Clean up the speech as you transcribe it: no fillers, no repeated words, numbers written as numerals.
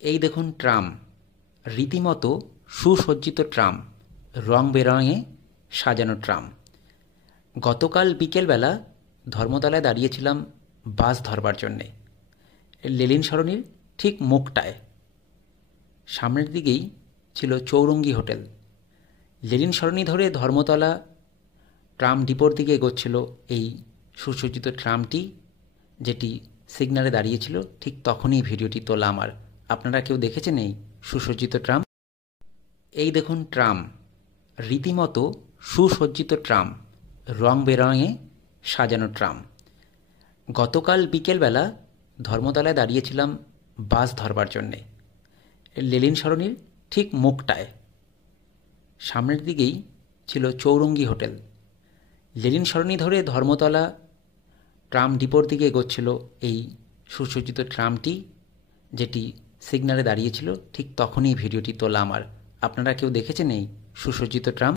এই দেখুন ট্রাম, রীতিমতো সুসজ্জিত ট্রাম, রং বেরঙে সাজানো ট্রাম। গতকাল বিকেলবেলা ধর্মতলায় দাঁড়িয়েছিলাম বাস ধরবার জন্যে। লেনিন সরণির ঠিক মুখটায় সামনের দিকেই ছিল চৌরঙ্গী হোটেল। লেনিন সরণি ধরে ধর্মতলা ট্রাম ডিপোর দিকে এগোচ্ছিল এই সুসজ্জিত ট্রামটি, যেটি সিগন্যালে দাঁড়িয়েছিল। ঠিক তখনই ভিডিওটি তোলা আমার। আপনারা কেউ দেখেছেন এই সুসজ্জিত ট্রাম? এই দেখুন ট্রাম, রীতিমতো সুসজ্জিত ট্রাম, রং বেরঙে সাজানো ট্রাম। গতকাল বিকেলবেলা ধর্মতলায় দাঁড়িয়েছিলাম বাস ধরবার জন্যে। লেনিন সরণির ঠিক মুখটায় সামনের দিকেই ছিল চৌরঙ্গী হোটেল। লেনিন সরণি ধরে ধর্মতলা ট্রাম ডিপোর দিকে এগোচ্ছিল এই সুসজ্জিত ট্রামটি, যেটি সিগন্যালে দাঁড়িয়েছিল। ঠিক তখনই ভিডিওটি তোলা আমার। আপনারা কেউ দেখেছেন এই সুসজ্জিত ট্রাম?